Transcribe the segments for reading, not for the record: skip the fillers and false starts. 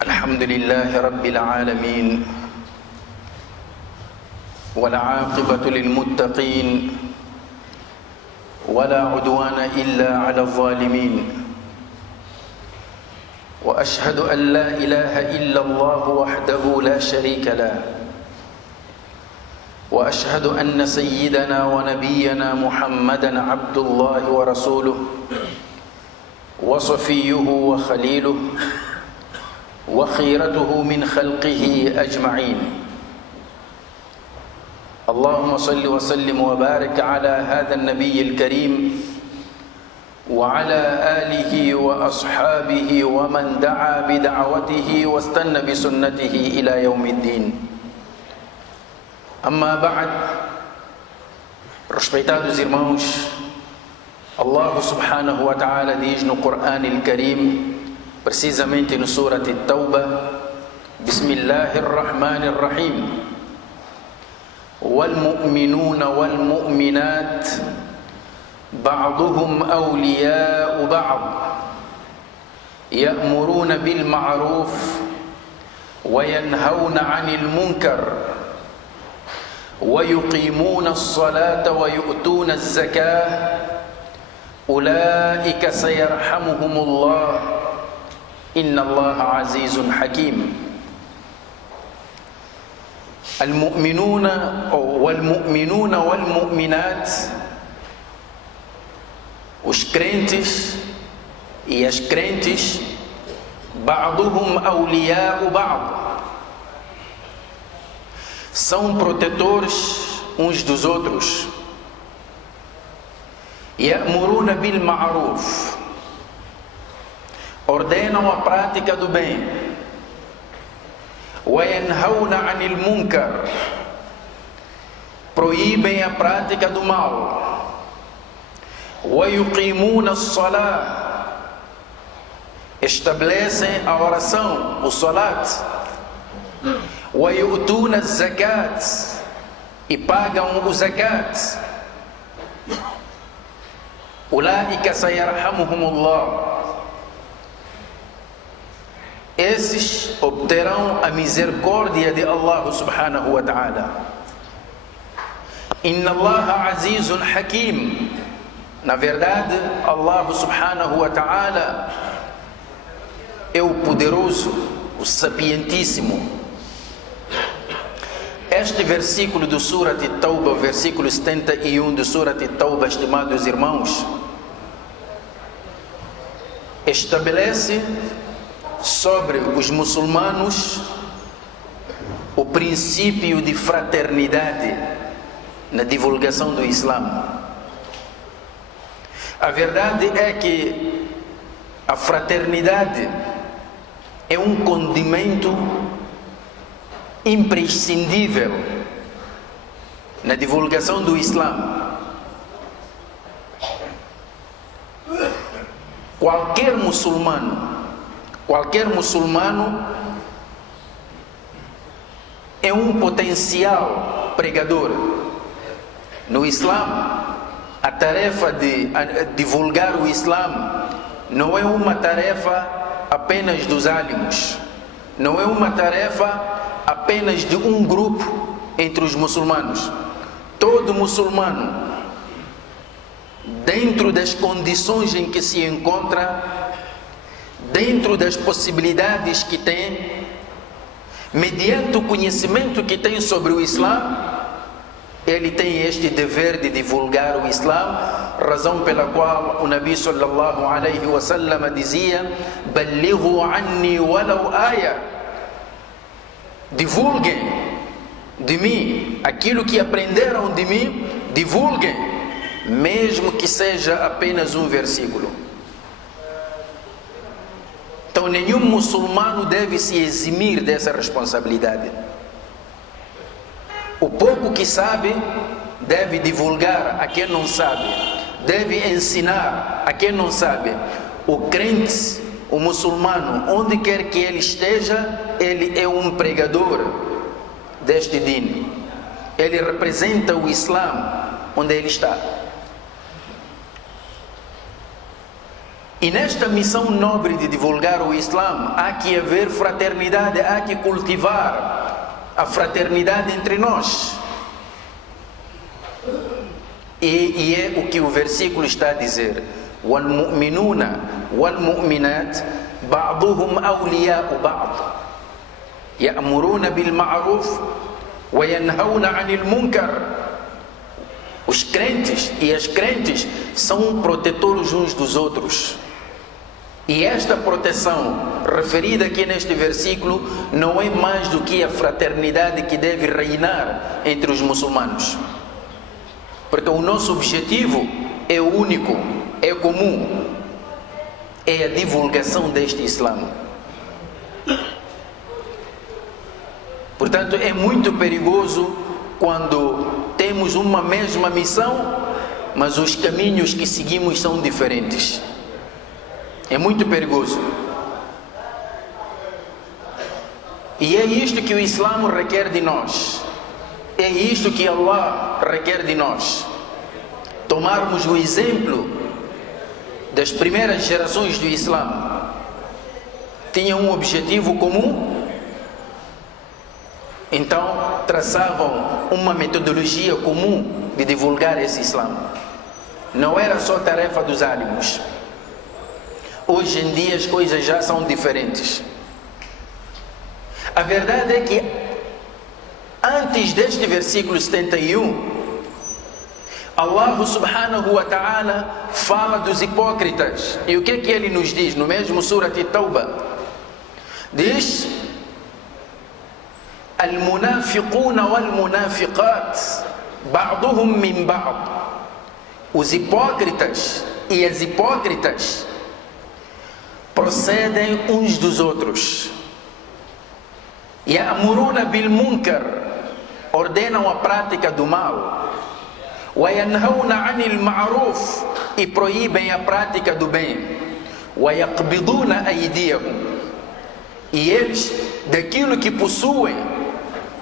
الحمد لله رب العالمين والعاقبة للمتقين ولا عدوان إلا على الظالمين وأشهد أن لا إله إلا الله وحده لا شريك له وأشهد أن سيدنا ونبينا محمدا عبد الله ورسوله وصفيه وخليله وخيرته من خلقه أجمعين اللهم صل وسلم وبارك على هذا النبي الكريم وعلى آله وأصحابه ومن دعا بدعوته واستنى بسنته إلى يوم الدين. أما بعد, respeitados irmãos, Allah subhanahu wa ta'ala diz no Corão al-Karim, precisamente no Surat At-Tawbah, Bismillahirrahmanirrahim, والمؤمنون والمؤمنات بعضهم أولياء بعض يأمرون بالمعروف وينهون عن المنكر ويقيمون الصلاة ويؤتون الزكاة أولئك سيرحمهم الله إن الله عزيز حكيم. المؤمنون والمؤمنون والمؤمنات, os crentes e as crentes, بعضهم أولياء بعض, são protetores uns dos outros. يأمرون بالمعروف, ordenam a prática do bem. وينهون عن المنكر, proíbem a prática do mal. ويقيمون الصلاة, estabelecem a oração, o salat. ويؤتون الزكاة, e pagam o zakat. أولئك سيرحمهم الله, esses obterão a misericórdia de Allah subhanahu wa ta'ala. Inna Allah azizun hakim, na verdade Allah subhanahu wa ta'ala é o poderoso, o sapientíssimo. Este versículo do Surat At-Tawbah, o versículo 71 do Surat At-Tawbah, estimados irmãos, estabelece sobre os muçulmanos o princípio de fraternidade na divulgação do Islã. A verdade é que a fraternidade é um condimento imprescindível na divulgação do Islã. Qualquer muçulmano é um potencial pregador. No Islã, a tarefa de divulgar o Islã não é uma tarefa apenas dos álimos, não é uma tarefa apenas de um grupo entre os muçulmanos. Todo muçulmano, dentro das condições em que se encontra, dentro das possibilidades que tem, mediante o conhecimento que tem sobre o Islã, ele tem este dever de divulgar o Islã, razão pela qual o Nabi sallallahu alaihi wasallam dizia: "Ballighu anni walau aya", divulguem de mim aquilo que aprenderam de mim, divulguem, mesmo que seja apenas um versículo. Então nenhum muçulmano deve se eximir dessa responsabilidade. O pouco que sabe deve divulgar a quem não sabe, deve ensinar a quem não sabe. O crente, o muçulmano, onde quer que ele esteja, ele é um pregador deste din. Ele representa o Islã onde ele está. E nesta missão nobre de divulgar o Islã, há que haver fraternidade, há que cultivar a fraternidade entre nós. E é o que o versículo está a dizer: وَالْمُؤْمِنُونَ وَالْمُؤْمِنَاتِ بَعْضُهُمْ أَوْلِيَاءُ بَعْضٍ يَأْمُرُونَ بِالْمَعْرُوفِ وَيَنْهَوْنَ عَنِ الْمُنكَرِ. Os crentes e as crentes são protetores uns dos outros. E esta proteção referida aqui neste versículo não é mais do que a fraternidade que deve reinar entre os muçulmanos. Porque o nosso objetivo é único, é comum, é a divulgação deste Islã. Portanto, é muito perigoso quando temos uma mesma missão, mas os caminhos que seguimos são diferentes. É muito perigoso. E é isto que o Islã requer de nós. É isto que Allah requer de nós. Tomarmos o exemplo das primeiras gerações do Islã. Tinham um objetivo comum, então traçavam uma metodologia comum de divulgar esse Islã. Não era só tarefa dos álimos. Hoje em dia as coisas já são diferentes. A verdade é que antes deste versículo 71, Allah subhanahu wa ta'ala fala dos hipócritas. E o que é que ele nos diz no mesmo Surat At-Tawbah? Diz: Al-munafiquna wal-munafiqat ba'duhum min ba'd. Os hipócritas e as hipócritas procedem uns dos outros. Ya'muruna bil munkar, ordenam a prática do mal. Wa yanhauna 'anil ma'ruf, e proíbem a prática do bem. Wa yaqbiduna aydiyahum, e eles daquilo que possuem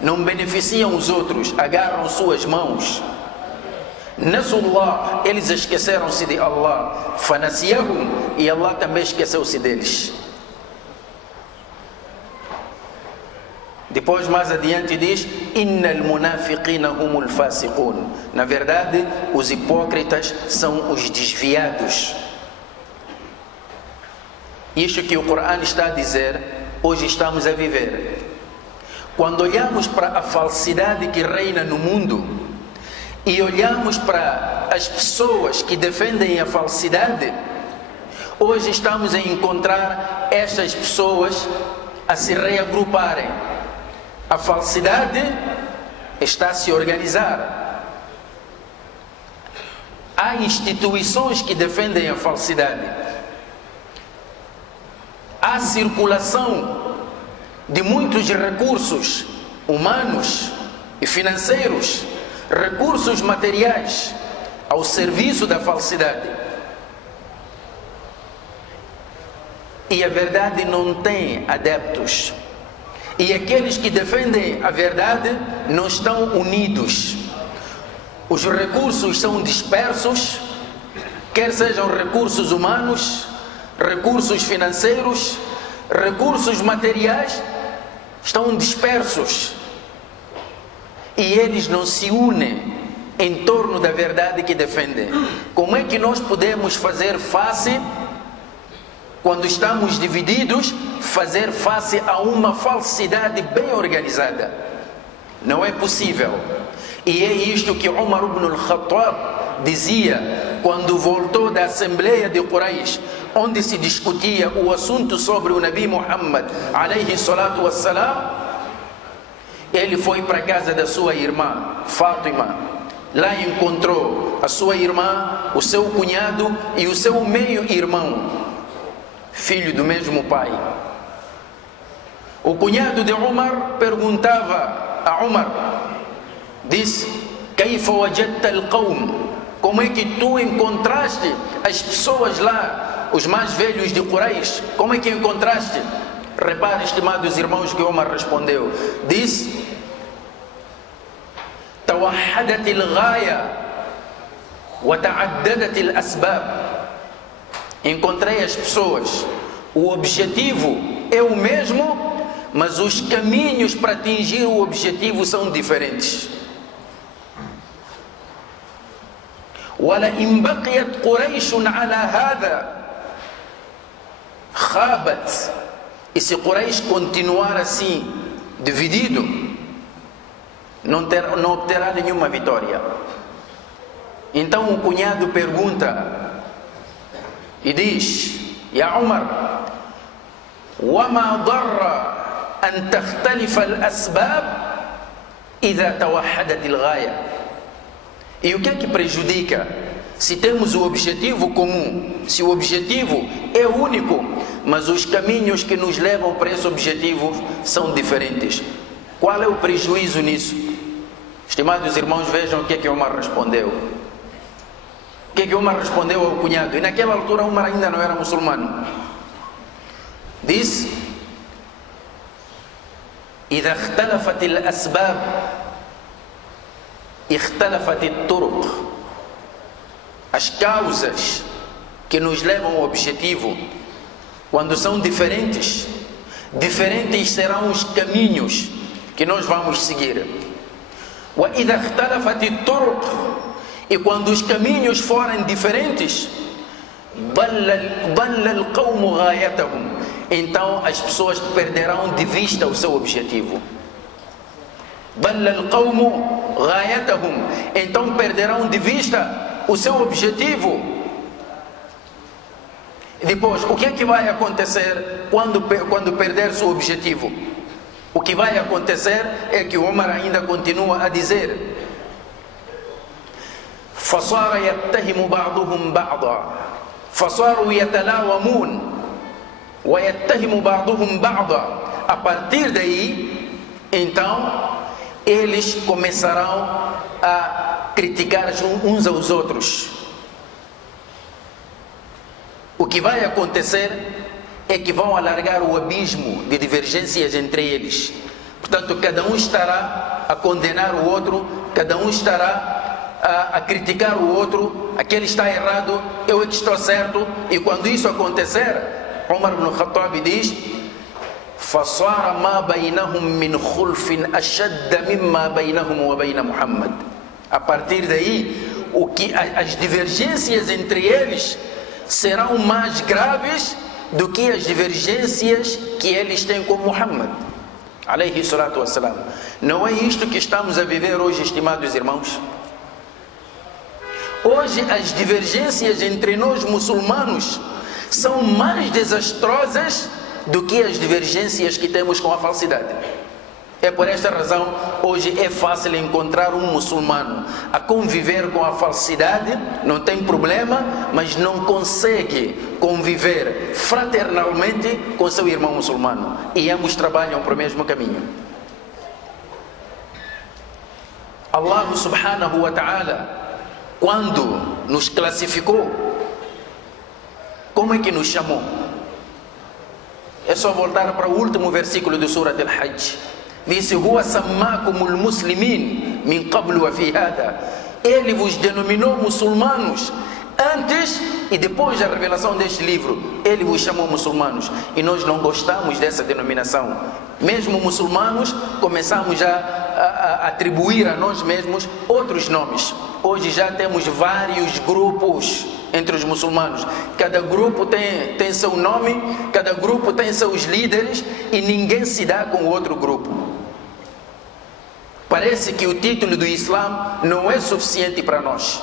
não beneficiam os outros, agarram suas mãos. Nasullah, eles esqueceram-se de Allah. Fanasiyahum, e Allah também esqueceu-se deles. Depois mais adiante diz: Innal munafiqina humul fasiqun. Na verdade, os hipócritas são os desviados. Isto que o Corão está a dizer, hoje estamos a viver. Quando olhamos para a falsidade que reina no mundo e olhamos para as pessoas que defendem a falsidade, hoje estamos a encontrar estas pessoas a se reagruparem. A falsidade está a se organizar. Há instituições que defendem a falsidade. Há circulação de muitos recursos humanos e financeiros, recursos materiais ao serviço da falsidade. E a verdade não tem adeptos. E aqueles que defendem a verdade não estão unidos. Os recursos são dispersos, quer sejam recursos humanos, recursos financeiros, recursos materiais, estão dispersos. E eles não se unem em torno da verdade que defendem. Como é que nós podemos fazer face, quando estamos divididos, fazer face a uma falsidade bem organizada? Não é possível. E é isto que Umar ibn al-Khattab dizia quando voltou da Assembleia de Quraysh, onde se discutia o assunto sobre o Nabi Muhammad alayhi salatu wassalam. Ele foi para a casa da sua irmã Fátima. Lá encontrou a sua irmã, o seu cunhado e o seu meio-irmão, filho do mesmo pai. O cunhado de Umar perguntava a Umar, disse: Kaifa wajadta al-qawm? Como é que tu encontraste as pessoas lá, os mais velhos de Quraysh? Como é que encontraste? Repare, estimados irmãos, que Umar respondeu. Disse: Tawahhadat al-ghaya wa ta'addadat al-asbab. encontrei as pessoas, o objetivo é o mesmo, mas os caminhos para atingir o objetivo são diferentes. وَلَئِنْ بَقِيَتْ قُرَيْشٌ عَلَى هَذَا خَابَتْ. E se Quraysh continuar assim, dividido, não obterá nenhuma vitória. Então o cunhado pergunta e diz: Ya Umar, وَمَا ضَرَّ أَنْ تَخْتَلِفَ الْأَسْبَابِ إِذَا تَوَحَّدَتِ الْغَايَةِ. E o que é que prejudica? Se temos o objetivo comum, se o objetivo é único, mas os caminhos que nos levam para esse objetivo são diferentes. Qual é o prejuízo nisso? Estimados irmãos, vejam o que é que Umar respondeu. O que é que Umar respondeu ao cunhado? E naquela altura Umar ainda não era muçulmano. Disse: إذا اختلفت الأسباب اختلفت الطرق. As causas que nos levam ao objetivo, quando são diferentes, diferentes serão os caminhos que nós vamos seguir. وإذا اختلفت الطرق. E quando os caminhos forem diferentes, ضل القوم غايتهم. Então as pessoas perderão de vista o seu objetivo. ضل القوم غايتهم. Então perderão de vista o seu objetivo. Depois, o que é que vai acontecer quando perder seu objetivo? O que vai acontecer é que Umar ainda continua a dizer: فصار يتهم بعضهم بعضا فصاروا يتلاومون ويتهم بعضهم بعضا. A partir daí, então, eles começarão a criticar uns aos outros. O que vai acontecer é que vão alargar o abismo de divergências entre eles. Portanto, cada um estará a condenar o outro, cada um estará a criticar o outro. Aquele está errado, eu é que estou certo. E quando isso acontecer, Umar ibn Khattab diz: فَصَارَ مَا بَيْنَهُمْ مِنْ خُلْفٍ أَشَدَّ مِمَّا بَيْنَهُمْ وَبَيْنَ مُحَمَّدٍ. A partir daí, as divergências entre eles serão mais graves do que as divergências que eles têm com Muhammad, alayhi salatu wassalam. Não é isto que estamos a viver hoje, estimados irmãos? Hoje as divergências entre nós muçulmanos são mais desastrosas do que as divergências que temos com a falsidade. É por esta razão, hoje é fácil encontrar um muçulmano a conviver com a falsidade, não tem problema, mas não consegue conviver fraternalmente com seu irmão muçulmano. E ambos trabalham para o mesmo caminho. Allah subhanahu wa ta'ala, quando nos classificou, como é que nos chamou? É só voltar para o último versículo do Surah Al-Hajj. Disse: Huwa sammakumul muslimin min qablu wa fi hada. Ele vos denominou muçulmanos antes e depois da revelação deste livro. Ele vos chamou muçulmanos. E nós não gostamos dessa denominação. Mesmo muçulmanos, começamos a atribuir a nós mesmos outros nomes. Hoje já temos vários grupos entre os muçulmanos. Cada grupo tem seu nome, cada grupo tem seus líderes e ninguém se dá com o outro grupo. Parece que o título do Islã não é suficiente para nós.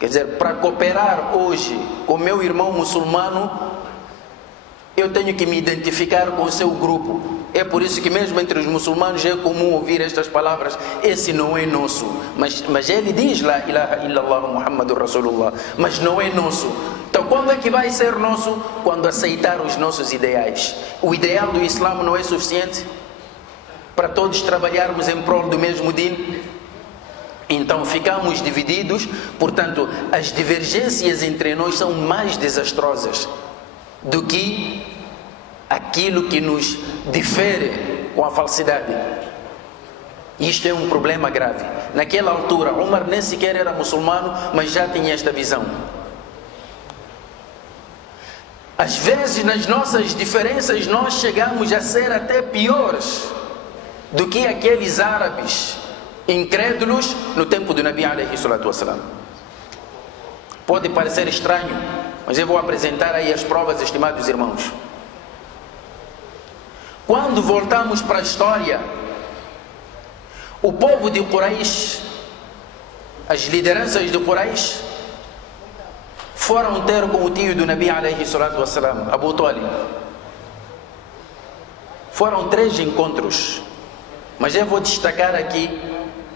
Quer dizer, para cooperar hoje com meu irmão muçulmano, eu tenho que me identificar com o seu grupo. É por isso que mesmo entre os muçulmanos é comum ouvir estas palavras: esse não é nosso. Mas ele diz La ilaha illallah Muhammadur Rasulullah, mas não é nosso. Então quando é que vai ser nosso? Quando aceitar os nossos ideais. O ideal do Islã não é suficiente para todos trabalharmos em prol do mesmo din? Então ficamos divididos. Portanto, as divergências entre nós são mais desastrosas do que aquilo que nos difere com a falsidade. Isto é um problema grave. Naquela altura, Umar nem sequer era muçulmano, mas já tinha esta visão. Às vezes, nas nossas diferenças, nós chegamos a ser até piores do que aqueles árabes incrédulos no tempo do Nabi alayhi salatu wassalam. Pode parecer estranho, mas eu vou apresentar aí as provas, estimados irmãos. Quando voltamos para a história, o povo de Quraish, as lideranças de Quraish, foram ter com o tio do Nabi alayhi salatu wassalam, Abu Talib. Foram 3 encontros, mas eu vou destacar aqui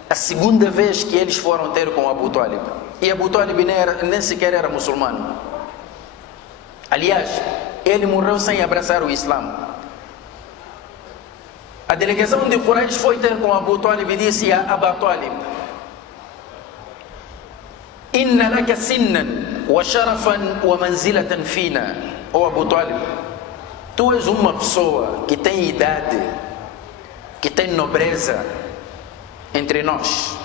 a segunda vez que eles foram ter com Abu Talib. E Abu Talib nem sequer era muçulmano. Aliás, ele morreu sem abraçar o Islã. A delegação de Quraish foi ter com Abu Talib e disse a Abu Talib: Inna laka sinnan wa sharafan wa manzilatan fina. Ó Abu Talib, tu és uma pessoa que tem idade, que tem nobreza entre nós.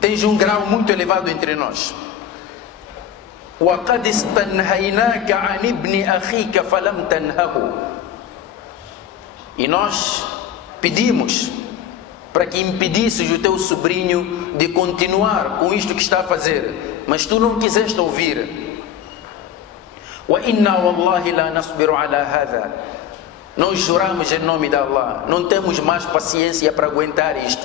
Tens um grau muito elevado entre nós. وَقَدْ اسْتَنْهَيْنَاكَ عَنِ ابْنِ أَخِيكَ فَلَمْ تَنْهَهُ. E nós pedimos para que impedisses o teu sobrinho de continuar com isto que está a fazer, mas tu não quiseste ouvir. وَإِنَّا وَاللَّهِ لَا نَصْبِرُ عَلَى هَذَا. Nós juramos em nome de Allah, não temos mais paciência para aguentar isto.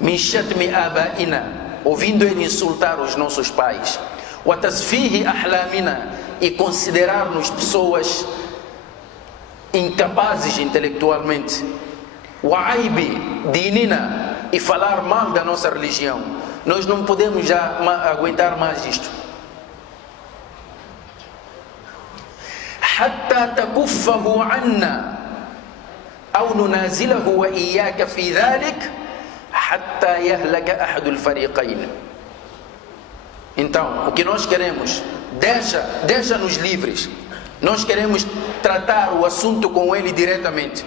مِنْ شَتْمِ آبَائِنَا, ouvindo ele insultar os nossos pais. وَتَسْفِيهِ أَحْلَامِنَا, e considerar-nos pessoas incapazes intelectualmente. وَعَيْبِ دِينِنَا, e falar mal da nossa religião. Nós não podemos já aguentar mais isto. حَتَّى تَكُفَّهُ عَنَّا أَوْ نُنَازِلَهُ وَإِيَّاكَ فِي ذَلِكَ حَتَّى يَهْلَكَ أَحَدُ الْفَرِيقَيْنِ. Então, o que nós queremos, deixa-nos livres. Nós queremos tratar o assunto com ele diretamente,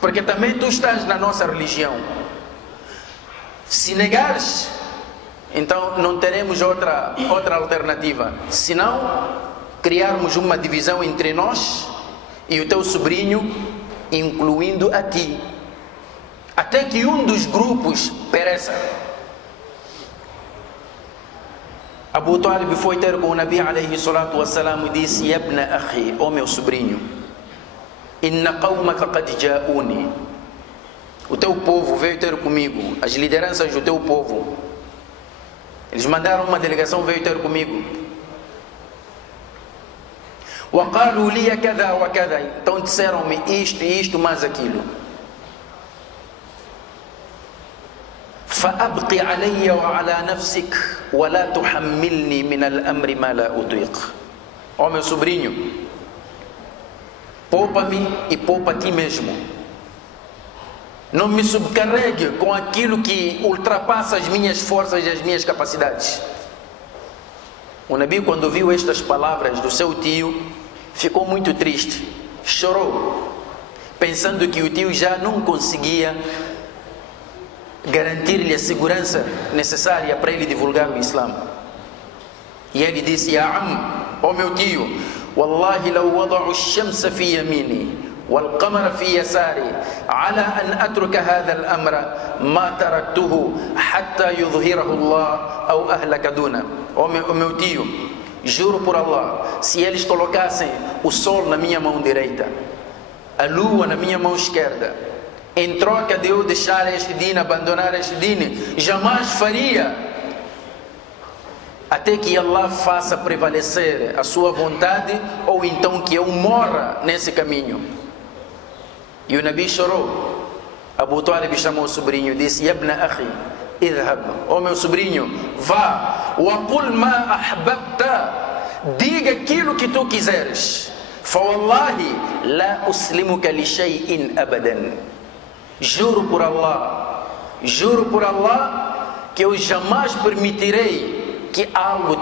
porque também tu estás na nossa religião. Se negares, então não teremos outra alternativa, senão criarmos uma divisão entre nós e o teu sobrinho, incluindo a ti, até que um dos grupos pereça. Abu Talib foi ter com o Nabi alayhi salatu wassalam e disse: Yabna akhi, ó meu sobrinho, inna qawmaka qad ja'uni. O teu povo veio ter comigo, as lideranças do teu povo, eles mandaram uma delegação, veio ter comigo. Wa qalu li kada wa kada, então disseram-me isto e isto mais aquilo. فأبقي علي وعلى نفسك ولا تحملني من الأمر ما لا أطيق. Ó meu sobrinho, poupa-me e poupa a ti mesmo. Não me subcarregue com aquilo que ultrapassa as minhas forças e as minhas capacidades. O Nabi, quando viu estas palavras do seu tio, ficou muito triste, chorou, pensando que o tio já não conseguia garantir-lhe a segurança necessária para ele divulgar o Islã. E ele disse: Ya Am, ó meu tio, Wallahi law wada'u ash-shamsa fi yamini wal qamara fi yasari ala an atruka hadha al-amra ma taraktuhu hatta yudhhirahu Allah aw ahlaka duna. Ó meu tio, juro por Allah, se eles colocassem o sol na minha mão direita, a lua na minha mão esquerda, em troca de eu deixar este din, abandonar este din, jamais faria, até que Allah faça prevalecer a sua vontade, ou então que eu morra nesse caminho. E o Nabi chorou. Abu Talib chamou o sobrinho e disse: Yabna akhi, idhab, ó meu sobrinho, vá, wa qul ma ahbabta, diga aquilo que tu quiseres, fa wallahi la uslimuka li shay'in abadan. Juro por Allah que eu jamais permitirei que algo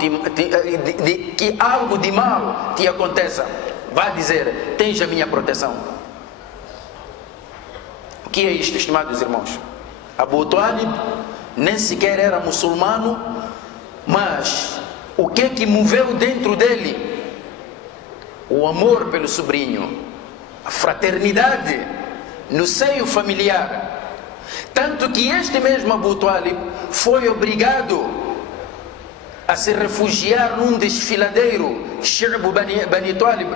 de mal te aconteça. Vá dizer: tens a minha proteção. que é isto, estimados irmãos? Abu Talib nem sequer era muçulmano, mas o que é que moveu dentro dele? O amor pelo sobrinho, a fraternidade no seio familiar. Tanto que este mesmo Abu Talib foi obrigado a se refugiar num desfiladeiro, Shi'b Bani Talib,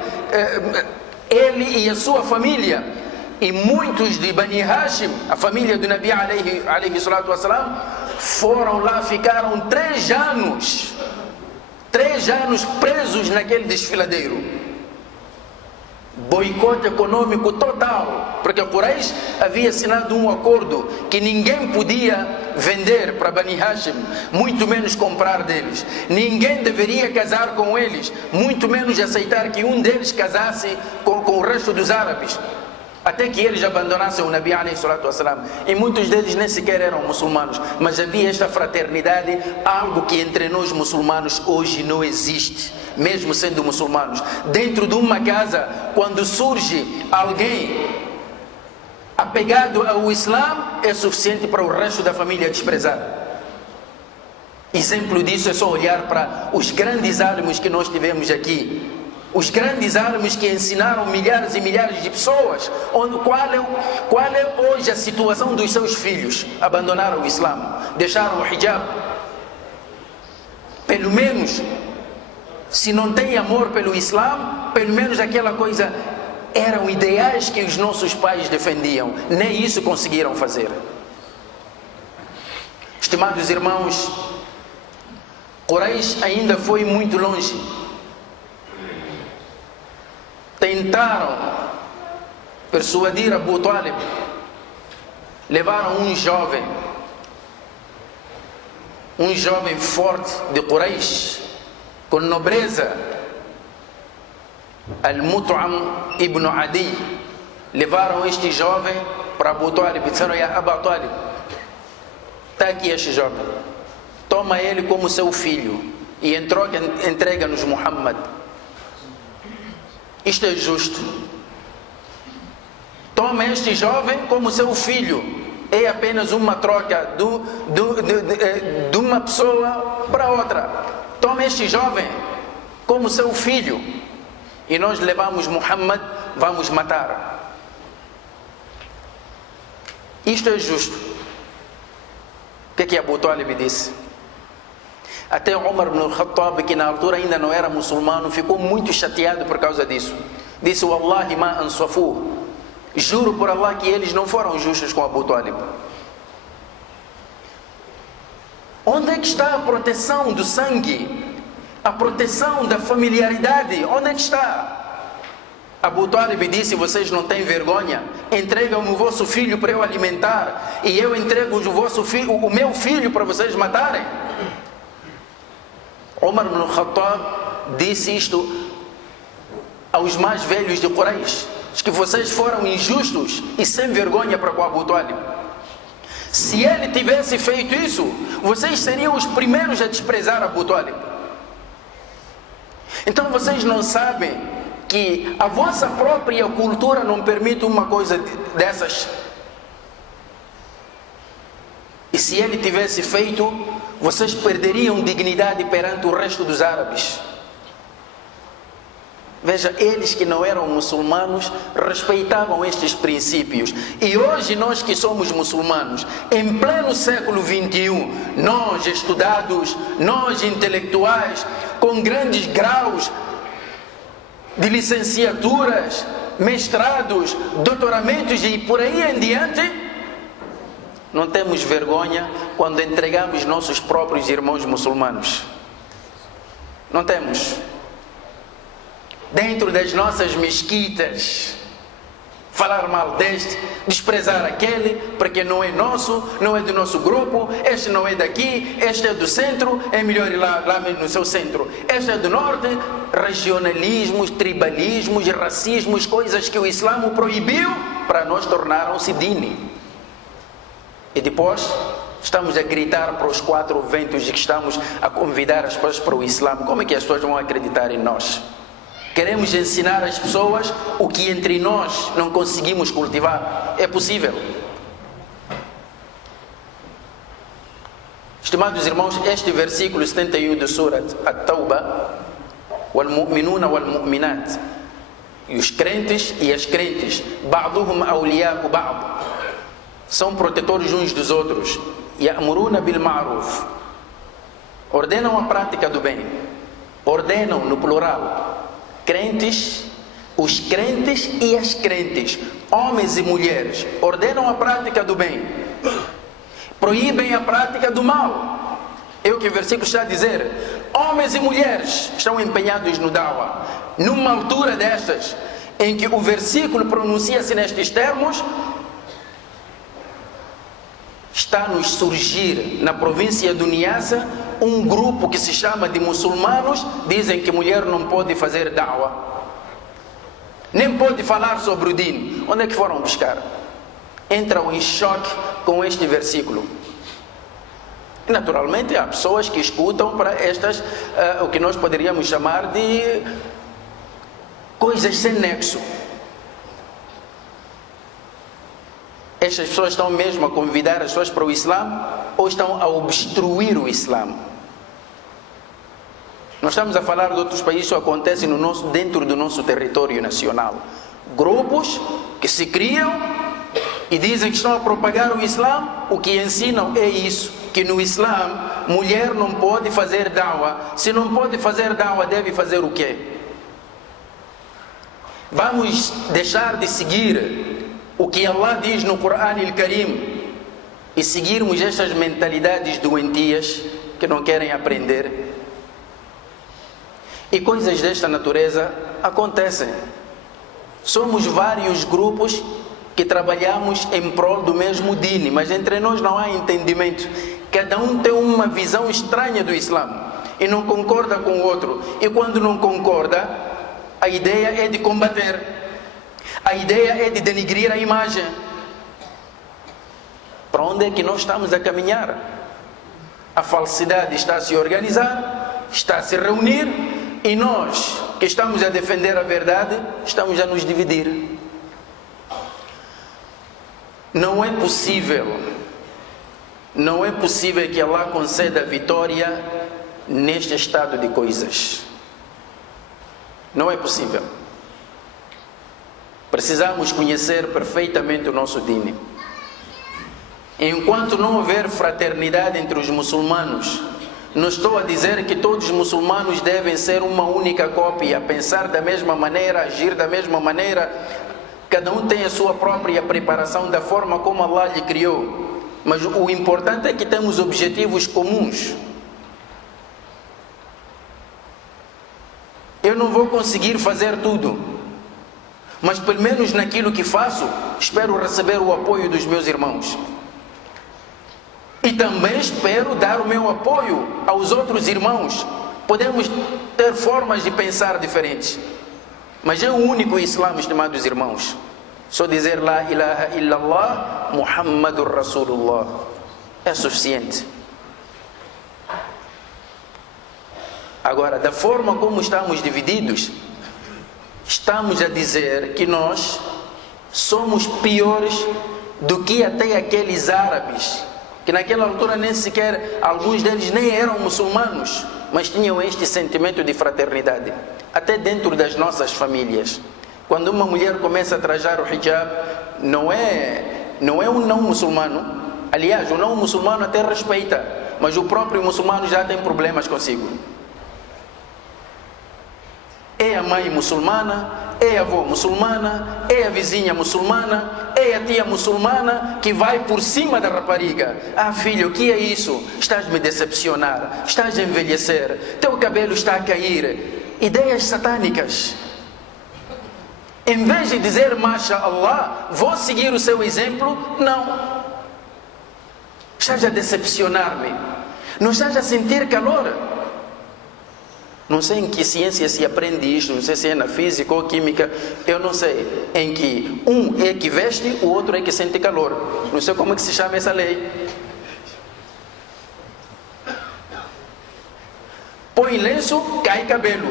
ele e a sua família, e muitos de Bani Hashim, a família do Nabi alayhi salatu wassalam, foram lá, ficaram 3 anos presos naquele desfiladeiro. Boicote econômico total, porque Quraysh havia assinado um acordo que ninguém podia vender para Bani Hashim, muito menos comprar deles. Ninguém deveria casar com eles, muito menos aceitar que um deles casasse com o resto dos árabes, até que eles abandonassem o Nabi alayhi salatu wassalam. E muitos deles nem sequer eram muçulmanos, mas havia esta fraternidade, algo que entre nós muçulmanos hoje não existe, mesmo sendo muçulmanos. Dentro de uma casa, quando surge alguém apegado ao Islã, é suficiente para o resto da família desprezar. Exemplo disso é só olhar para os grandes álamos que nós tivemos aqui. Os grandes álamos que ensinaram milhares e milhares de pessoas. Qual é hoje a situação dos seus filhos? Abandonaram o Islã, deixaram o hijab. Pelo menos, se não tem amor pelo Islã, pelo menos aquela coisa, eram ideais que os nossos pais defendiam. Nem isso conseguiram fazer. Estimados irmãos, Quraysh ainda foi muito longe. Tentaram persuadir Abu Talib, levaram um jovem forte de Quraysh, com nobreza, Al-Mut'am ibn Adi. Levaram este jovem para Abu Talib e disseram: Abu Talib, está aqui este jovem, toma ele como seu filho e entrega-nos Muhammad. Isto é justo. Toma este jovem como seu filho. É apenas uma troca de uma pessoa para outra. Toma este jovem como seu filho e nós levamos Muhammad, vamos matar. Isto é justo. O que é que Abu Talib disse? Até Umar ibn al-Khattab, que na altura ainda não era muçulmano, ficou muito chateado por causa disso. Disse: Wallahi ma ansafu. Juro por Allah que eles não foram justos com Abu Talib. Onde é que está a proteção do sangue? A proteção da familiaridade? Onde é que está? Abu Talib disse: vocês não têm vergonha? Entregam o vosso filho para eu alimentar, e eu entrego o meu filho para vocês matarem. Umar ibn al-Khattab disse isto aos mais velhos de Quraysh: que vocês foram injustos e sem vergonha para com Abu Talib. Se ele tivesse feito isso, vocês seriam os primeiros a desprezar Abu Talib. Então vocês não sabem que a vossa própria cultura não permite uma coisa dessas? E se ele tivesse feito, vocês perderiam dignidade perante o resto dos árabes. Veja, eles que não eram muçulmanos respeitavam estes princípios. E hoje nós que somos muçulmanos, em pleno século XXI, nós estudados, nós intelectuais, com grandes graus de licenciaturas, mestrados, doutoramentos e por aí em diante, não temos vergonha quando entregamos nossos próprios irmãos muçulmanos. Não temos. Dentro das nossas mesquitas, falar mal deste, desprezar aquele, porque não é nosso, não é do nosso grupo, este não é daqui, este é do centro, é melhor ir lá no seu centro. Este é do norte. Regionalismos, tribalismos, racismos, coisas que o Islã proibiu, para nós tornaram-se dini. E depois estamos a gritar para os 4 ventos de que estamos a convidar as pessoas para o Islã. Como é que as pessoas vão acreditar em nós? Queremos ensinar às pessoas o que entre nós não conseguimos cultivar. É possível? Estimados irmãos, este versículo 71 de Surat At-Tawbah, wal-mu'minuna wal-mu'minat, e os crentes e as crentes, ba'duhum awliya'u ba'd, são protetores uns dos outros, ya'muruna bil ma'ruf, ordenam a prática do bem, ordenam no plural, crentes, os crentes e as crentes, homens e mulheres, ordenam a prática do bem, proíbem a prática do mal. É o que o versículo está a dizer. Homens e mulheres estão empenhados no Dawah. Numa altura destas, em que o versículo pronuncia-se nestes termos, está a nos surgir na província do Niassa um grupo que se chama de muçulmanos, dizem que mulher não pode fazer Dawah, nem pode falar sobre o Din. Onde é que foram buscar? Entram em choque com este versículo. E naturalmente há pessoas que escutam para estas, o que nós poderíamos chamar de coisas sem nexo. Estas pessoas estão mesmo a convidar as pessoas para o Islã ou estão a obstruir o Islã? Nós estamos a falar de outros países, isso acontece dentro do nosso território nacional. Grupos que se criam e dizem que estão a propagar o Islã. O que ensinam é isso, que no Islã mulher não pode fazer Dawah. Se não pode fazer Dawah, deve fazer o quê? Vamos deixar de seguir o que Allah diz no Corão Al-Karim e seguirmos estas mentalidades doentias que não querem aprender? E coisas desta natureza acontecem. Somos vários grupos que trabalhamos em prol do mesmo Din, mas entre nós não há entendimento. Cada um tem uma visão estranha do Islã e não concorda com o outro. E quando não concorda, a ideia é de combater, a ideia é de denigrir a imagem. Para onde é que nós estamos a caminhar? A falsidade está a se organizar, está a se reunir, e nós, que estamos a defender a verdade, estamos a nos dividir. Não é possível que Allah conceda vitória neste estado de coisas. Não é possível. Precisamos conhecer perfeitamente o nosso Din. Enquanto não houver fraternidade entre os muçulmanos, não estou a dizer que todos os muçulmanos devem ser uma única cópia, pensar da mesma maneira, agir da mesma maneira. Cada um tem a sua própria preparação da forma como Allah lhe criou. Mas o importante é que temos objetivos comuns. Eu não vou conseguir fazer tudo, mas pelo menos naquilo que faço, espero receber o apoio dos meus irmãos. E também espero dar o meu apoio aos outros irmãos. Podemos ter formas de pensar diferentes, mas é o único Islã, estimados irmãos. Só dizer La ilaha illallah Muhammadur Rasulullah é suficiente. Agora, da forma como estamos divididos, estamos a dizer que nós somos piores do que até aqueles árabes, que naquela altura nem sequer, alguns deles nem eram muçulmanos, mas tinham este sentimento de fraternidade. Até dentro das nossas famílias, quando uma mulher começa a trajar o hijab, não é um não muçulmano. Aliás, o não muçulmano até respeita, mas o próprio muçulmano já tem problemas consigo. É a mãe muçulmana, é a avó muçulmana, é a vizinha muçulmana, é a tia muçulmana que vai por cima da rapariga. Ah, filho, o que é isso? Estás a me decepcionar, estás a envelhecer, teu cabelo está a cair. Ideias satânicas. Em vez de dizer, Mashallah, vou seguir o seu exemplo, não. Estás a decepcionar-me. Não estás a sentir calor. Não sei em que ciência se aprende isto, não sei se é na física ou química, eu não sei. Em que um é que veste, o outro é que sente calor. Não sei como é que se chama essa lei. Põe lenço, cai cabelo.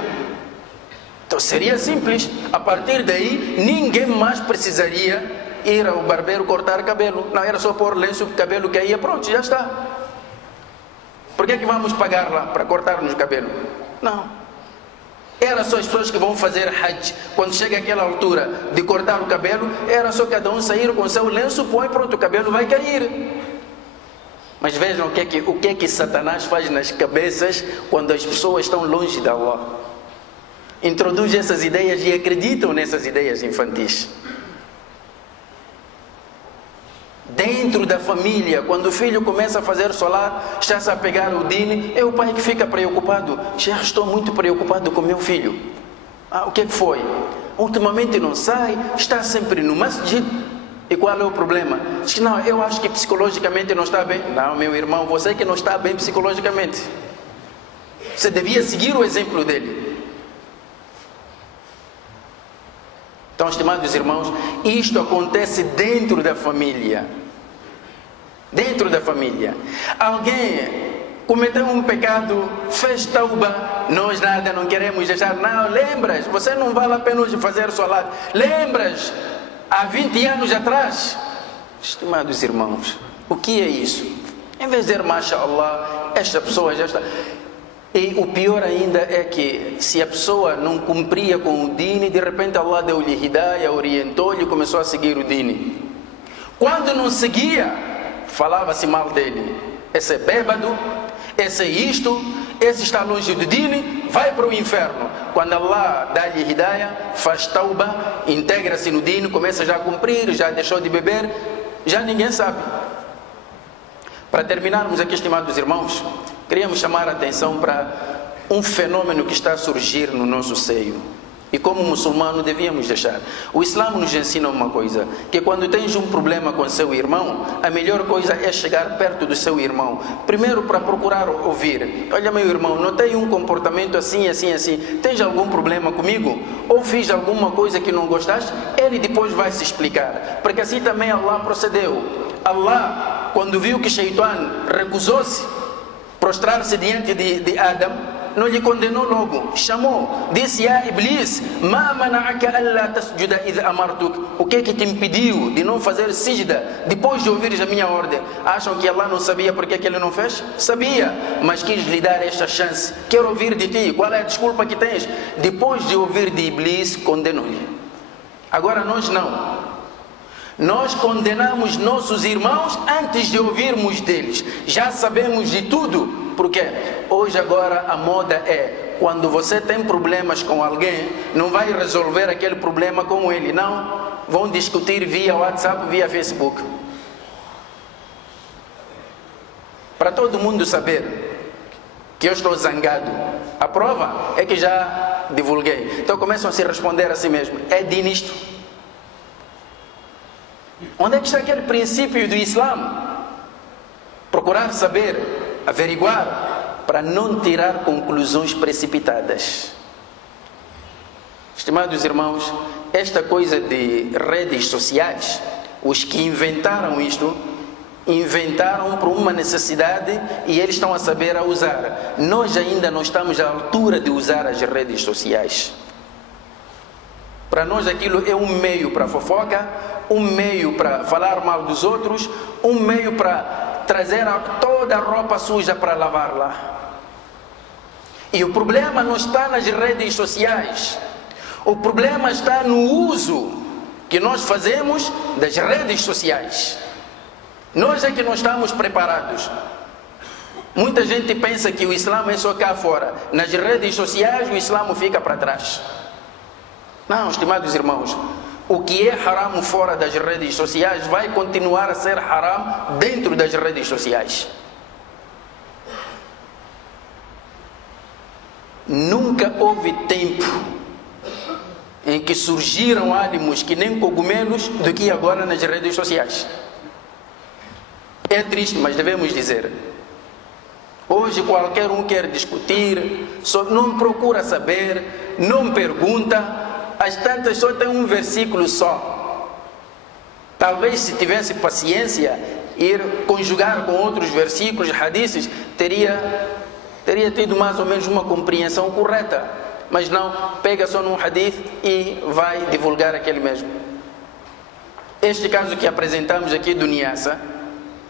Então seria simples. A partir daí, ninguém mais precisaria ir ao barbeiro cortar cabelo. Não, era só pôr lenço, cabelo caía, pronto, já está. Por que vamos pagar lá para cortar-nos o cabelo? Não. Era só as pessoas que vão fazer Hajj. Quando chega aquela altura de cortar o cabelo, era só cada um sair com seu lenço, põe, pronto, o cabelo vai cair. Mas vejam o que é que Satanás faz nas cabeças quando as pessoas estão longe de Allah. Introduz essas ideias e acreditam nessas ideias infantis. Dentro da família, quando o filho começa a fazer solar, está-se a pegar o dini, é o pai que fica preocupado. Já estou muito preocupado com meu filho. O que foi? Ultimamente não sai, está sempre no masjid. E qual é o problema? Diz que não, eu acho que psicologicamente não está bem. Não, meu irmão, você que não está bem psicologicamente. Você devia seguir o exemplo dele. Então, estimados irmãos, isto acontece dentro da família. Dentro da família. Alguém cometeu um pecado, fez tauba, nós nada, não queremos deixar. Não, lembras? Você não vale a pena hoje fazer solar. Lembras? Há 20 anos atrás. Estimados irmãos, o que é isso? Em vez de dizer, mashallah, esta pessoa já está... E o pior ainda é que se a pessoa não cumpria com o dini, de repente Allah deu-lhe hidayah, orientou-lhe e começou a seguir o dini. Quando não seguia, falava-se mal dele. Esse é bêbado, esse é isto, esse está longe do dini, vai para o inferno. Quando Allah dá-lhe hidayah, faz tauba, integra-se no dini, começa já a cumprir, já deixou de beber, já ninguém sabe. Para terminarmos aqui, estimados irmãos, queríamos chamar a atenção para um fenômeno que está a surgir no nosso seio. E como muçulmano devíamos deixar. O Islã nos ensina uma coisa, que quando tens um problema com seu irmão, a melhor coisa é chegar perto do seu irmão. Primeiro para procurar ouvir. Olha, meu irmão, notei um comportamento assim, assim, assim. Tens algum problema comigo? Ou fiz alguma coisa que não gostaste? Ele depois vai se explicar. Porque assim também Allah procedeu. Allah, quando viu que Shaitan recusou-se prostrar-se diante de Adam, não lhe condenou logo, chamou, disse: "Ya Iblis, ma mana'aka alla tasjuda idh amartuk?" O que é que te impediu de não fazer sijda depois de ouvires a minha ordem? Acham que Allah não sabia porque que ele não fez? Sabia, mas quis lhe dar esta chance. Quero ouvir de ti, qual é a desculpa que tens? Depois de ouvir de Iblis, condenou-lhe. Agora nós não. Nós condenamos nossos irmãos antes de ouvirmos deles. Já sabemos de tudo. Porque hoje agora a moda é, quando você tem problemas com alguém, não vai resolver aquele problema com ele, não. Vão discutir via WhatsApp, via Facebook. Para todo mundo saber que eu estou zangado. A prova é que já divulguei. Então começam a se responder a si mesmo. É nisto. Onde é que está aquele princípio do Islã? Procurar saber, averiguar, para não tirar conclusões precipitadas. Estimados irmãos, esta coisa de redes sociais, os que inventaram isto, inventaram por uma necessidade e eles estão a saber a usar. Nós ainda não estamos à altura de usar as redes sociais. Para nós aquilo é um meio para fofoca, um meio para falar mal dos outros, um meio para trazer toda a roupa suja para lavar lá. E o problema não está nas redes sociais. O problema está no uso que nós fazemos das redes sociais. Nós é que não estamos preparados. Muita gente pensa que o Islã é só cá fora. Nas redes sociais o Islã fica para trás. Não, estimados irmãos, o que é haram fora das redes sociais vai continuar a ser haram dentro das redes sociais. Nunca houve tempo em que surgiram ânimos que nem cogumelos do que agora nas redes sociais. É triste, mas devemos dizer. Hoje qualquer um quer discutir, só não procura saber, não pergunta. As tantas só tem um versículo só. Talvez se tivesse paciência, ir conjugar com outros versículos, hadiths, teria tido mais ou menos uma compreensão correta. Mas não, pega só num hadith e vai divulgar aquele mesmo. Este caso que apresentamos aqui do Niassa,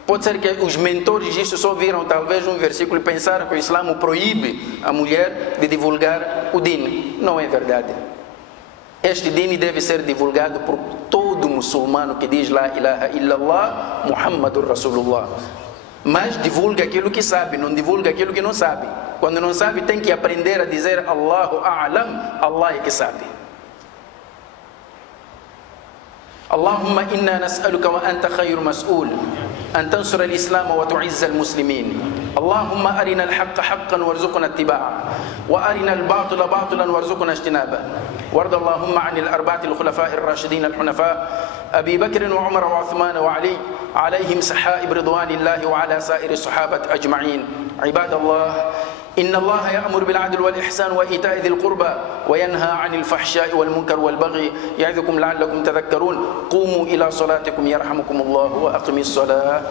Pode ser que os mentores disto só viram talvez um versículo e pensaram que o Islã proíbe a mulher de divulgar o din. Não é verdade. Este din deve ser divulgado por todo muçulmano que diz La ilaha illallah Muhammadur Rasulullah. Mas divulga aquilo que sabe, não divulga aquilo que não sabe. Quando não sabe, tem que aprender a dizer Allahu A'lam, Allah é que sabe. Allahumma inna nas'aluka wa anta khayru mas'ul أن تنصر الإسلام وتعز المسلمين اللهم أرنا الحق حقا وارزقنا اتباعه وأرنا الباطل باطلا وارزقنا اجتنابه وارض اللهم عن الأربعة الخلفاء الراشدين الحنفاء أبي بكر وعمر وعثمان وعلي عليهم سحائب رضوان الله وعلى سائر الصحابة أجمعين عباد الله إن الله يأمر بالعدل والإحسان وإيتاء ذي القربى وينهى عن الفحشاء والمنكر والبغي يعظكم لعلكم تذكرون قوموا إلى صلاتكم يرحمكم الله وأقم الصلاة